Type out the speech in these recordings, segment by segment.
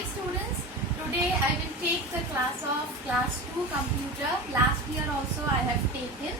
Hi students, today I will take the class of class 2 computer. Last year also I have taken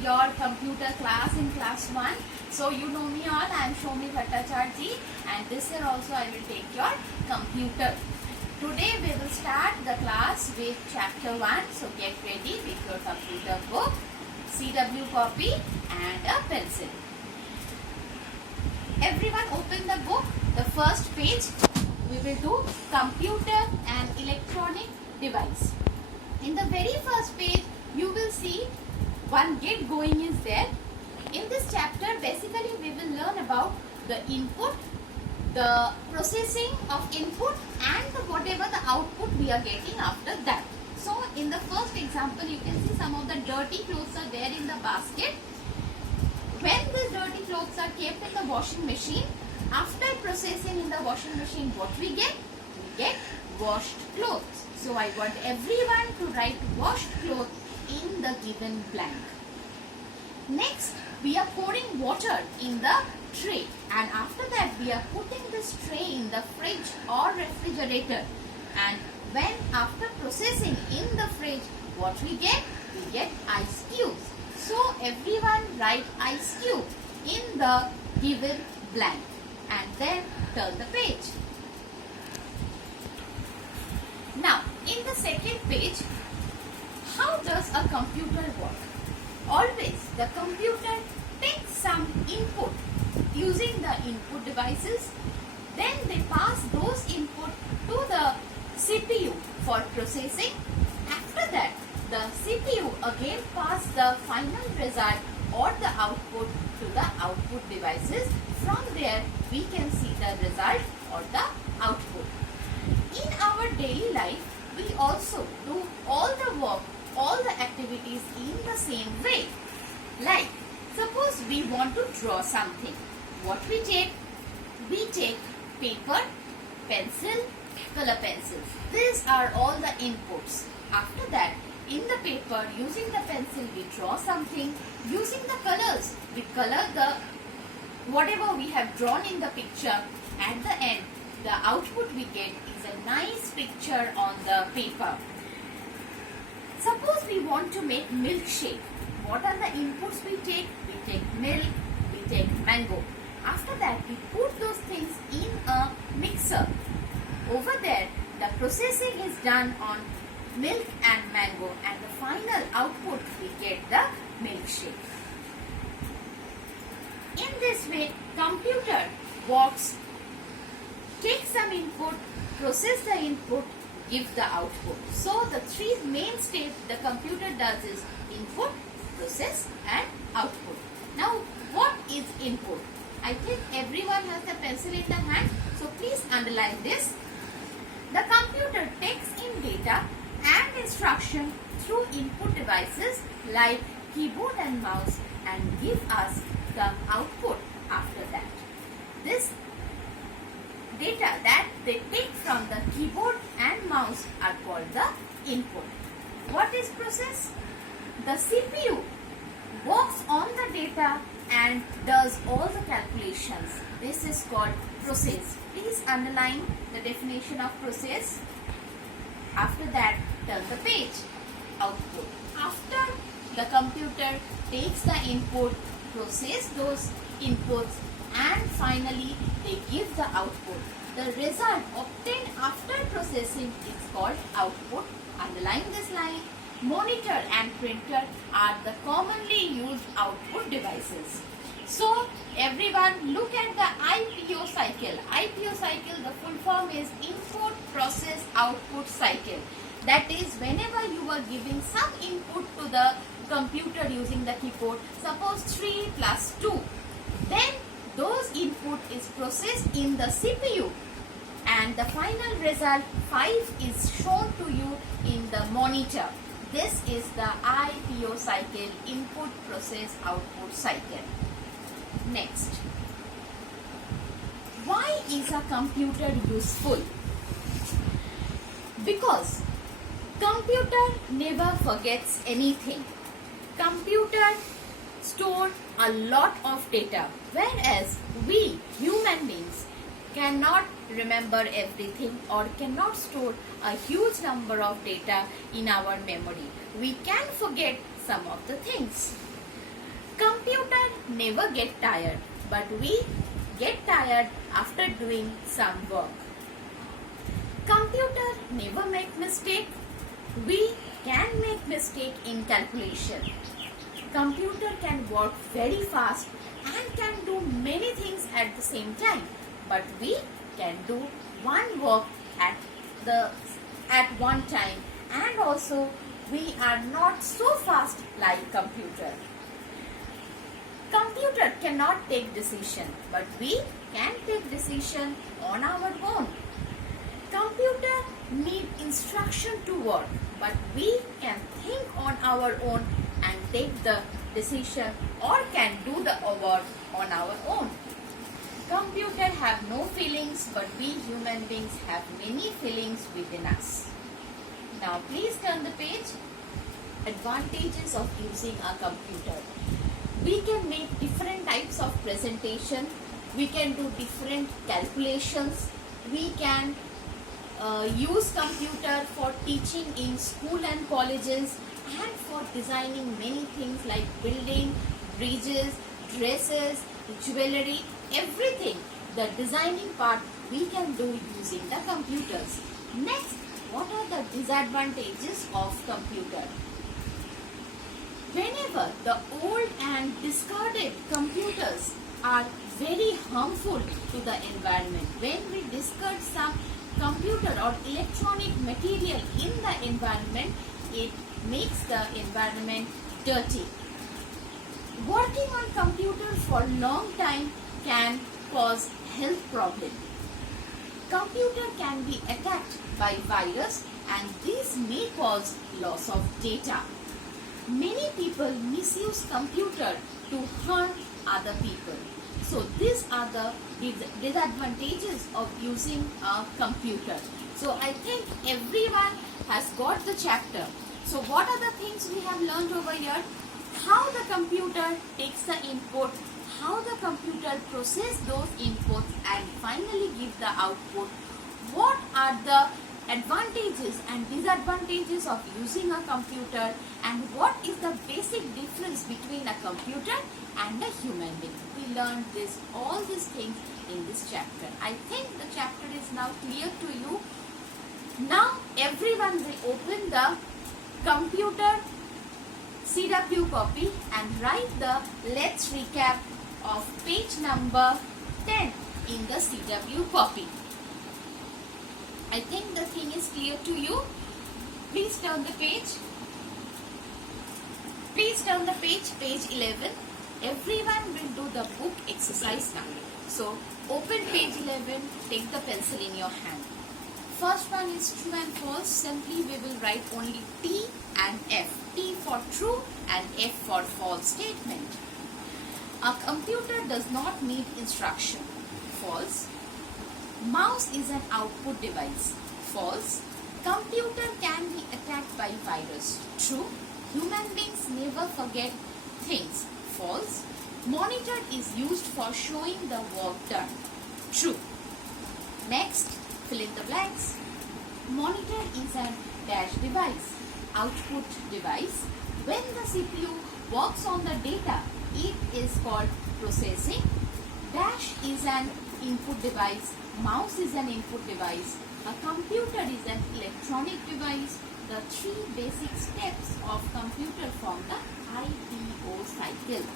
your computer class in class 1. So you know me all, I am Shomi Bhattacharya and this year also I will take your computer. Today we will start the class with chapter 1. So get ready with your computer book, CW copy and a pencil. Everyone open the book, the first page. We will do computer and electronic device. In the very first page, you will see one gate going is there. In this chapter, basically we will learn about the input, the processing of input and whatever the output we are getting after that. So, in the first example, you can see some of the dirty clothes are there in the basket. When these dirty clothes are kept in the washing machine, after processing in the washing machine, what we get? We get washed clothes. So I want everyone to write washed clothes in the given blank. Next, we are pouring water in the tray, and after that we are putting this tray in the fridge or refrigerator. And when after processing in the fridge, what we get? We get ice cubes. So everyone write ice cube in the given blank and then turn the page. Now in the second page, how does a computer work? Always the computer takes some input using the input devices, then they pass those input to the CPU for processing. After that, the CPU again pass the final result or the output to the output devices. From there, we can see the result or the output. In our daily life, we also do all the work, all the activities in the same way. Like, suppose we want to draw something. What we take? We take paper, pencil, color pencils. These are all the inputs. After that, in the paper, using the pencil, we draw something. Using the colors, we color the whatever we have drawn in the picture. At the end, the output we get is a nice picture on the paper. Suppose we want to make milkshake. What are the inputs we take? We take milk, we take mango. After that, we put those things in a mixer. Over there, the processing is done on milk and mango, and the final output we get the milkshake. In this way, computer works, take some input, process the input, give the output. So the three main steps the computer does is input, process and output. Now what is input? I think everyone has the pencil in the hand, so please underline this. The computer takes in data and instruction through input devices like keyboard and mouse and give us the output after that. This data that they take from the keyboard and mouse are called the input. What is process? The CPU works on the data and does all the calculations. This is called process. Please underline the definition of process. After that, turn the page. Output. After the computer takes the input, process those inputs and finally they give the output. The result obtained after processing is called output. Underline this line. Monitor and printer are the commonly used output devices. So everyone look at the IPO cycle. IPO cycle, the full form is input, process, output cycle. That is, whenever you are giving some input to the computer using the keyboard, suppose 3 plus 2, then those input is processed in the CPU and the final result 5 is shown to you in the monitor. This is the IPO cycle, input, process, output cycle. Next, why is a computer useful? Because computer never forgets anything. Computer store a lot of data, whereas we human beings cannot remember everything or cannot store a huge number of data in our memory. We can forget some of the things. Computer never get tired, but we get tired after doing some work. Computer never make mistake. We can make mistake in calculation. Computer can work very fast and can do many things at the same time, but we can do one work at one time, and also we are not so fast like computer. Computer cannot take decision, but we can take decision on our own. Computer need instruction to work, but we can think on our own and take the decision or can do the work on our own. Computer have no feelings, but we human beings have many feelings within us. Now please turn the page. Advantages of using a computer. We can make different types of presentation. We can do different calculations. We can use computer for teaching in school and colleges and for designing many things like building, bridges, dresses, jewelry, everything. The designing part we can do using the computers. Next, what are the disadvantages of computer? Whenever the old and discarded computers are very harmful to the environment, when we discard some computer or electronic material in the environment, it makes the environment dirty. Working on computer for long time can cause health problem. Computer can be attacked by virus and this may cause loss of data. Many people misuse computer to harm other people. So these are the disadvantages of using a computer. So I think everyone has got the chapter. So what are the things we have learned over here? How the computer takes the input, how the computer process those inputs and finally give the output. What are the advantages and disadvantages of using a computer, and what is the basic difference between a computer and a human being. We learned all these things in this chapter. I think the chapter is now clear to you. Now everyone will open the computer CW copy and write the let's recap of page number 10 in the CW copy. I think the thing is clear to you. Please turn the page. Please turn the page, page 11. Everyone will do the book exercise now. So open page 11, take the pencil in your hand. First one is true and false. Simply we will write only T and F. T for true and F for false statement. A computer does not need instruction. False. Mouse is an output device. False. Computer can be attacked by virus. True. Human beings never forget things. False. Monitor is used for showing the work done. True. Next, fill in the blanks. Monitor is a dash device, output device. When the CPU works on the data, it is called processing. Dash is an input device. Mouse is an input device. A computer is an electronic device. The three basic steps of computer form the IPO cycle.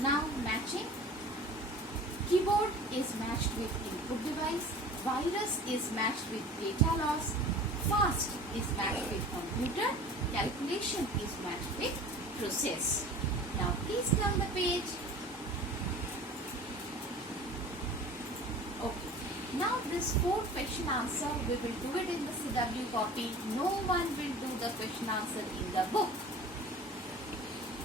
Now matching. Keyboard is matched with input device. Virus is matched with data loss. Fast is matched with computer. Calculation is matched with process. Now please turn the page. Okay. Now this 4 question answer, we will do it in the CW copy. No one will do the question answer in the book.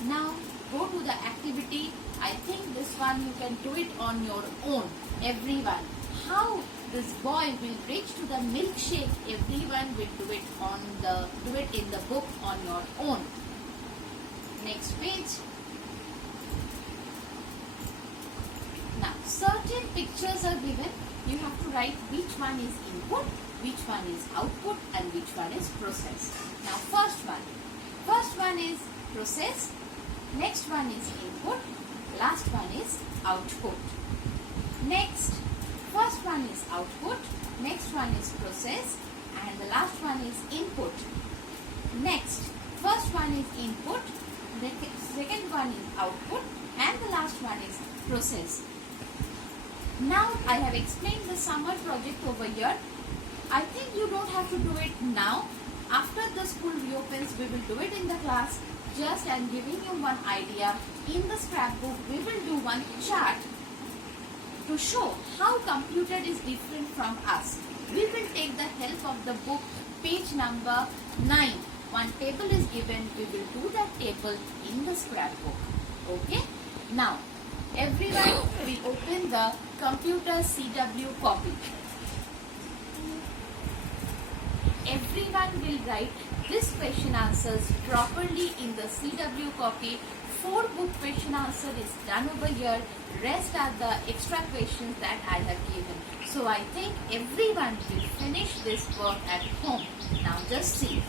Now go to the activity. I think this one you can do it on your own. Everyone. How this boy will reach to the milkshake, everyone will do it in the book on your own. Next page. Now certain pictures are given. you have to write which one is input, which one is output, and which one is process. Now first one is process, next one is input, last one is output. Next, first one is output, next one is process, and the last one is input. Next, first one is input, the second one is output, and the last one is process. Now I have explained the summer project over here. I think you don't have to do it now. After the school reopens, we will do it in the class. Just I am giving you one idea. In the scrapbook, we will do one chart to show how computer is different from us. We will take the help of the book, page number 9. One table is given. We will do that table in the scrapbook. Okay? Now, everyone will open the computer CW copy. Everyone will write this question answers properly in the CW copy. 4 book question answer is done over here. Rest are the extra questions that I have given. So I think everyone will finish this work at home. Now just see.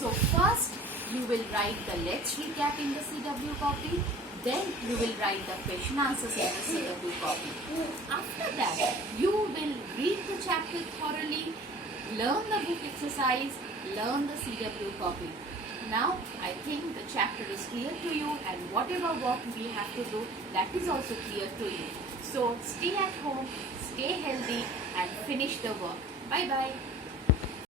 So first you will write the let's recap in the CW copy. Then you will write the question answers in the CW copy. After that, you will read the chapter thoroughly, learn the book exercise, learn the CW copy. Now, I think the chapter is clear to you, and whatever work we have to do, that is also clear to you. So, stay at home, stay healthy, and finish the work. Bye-bye.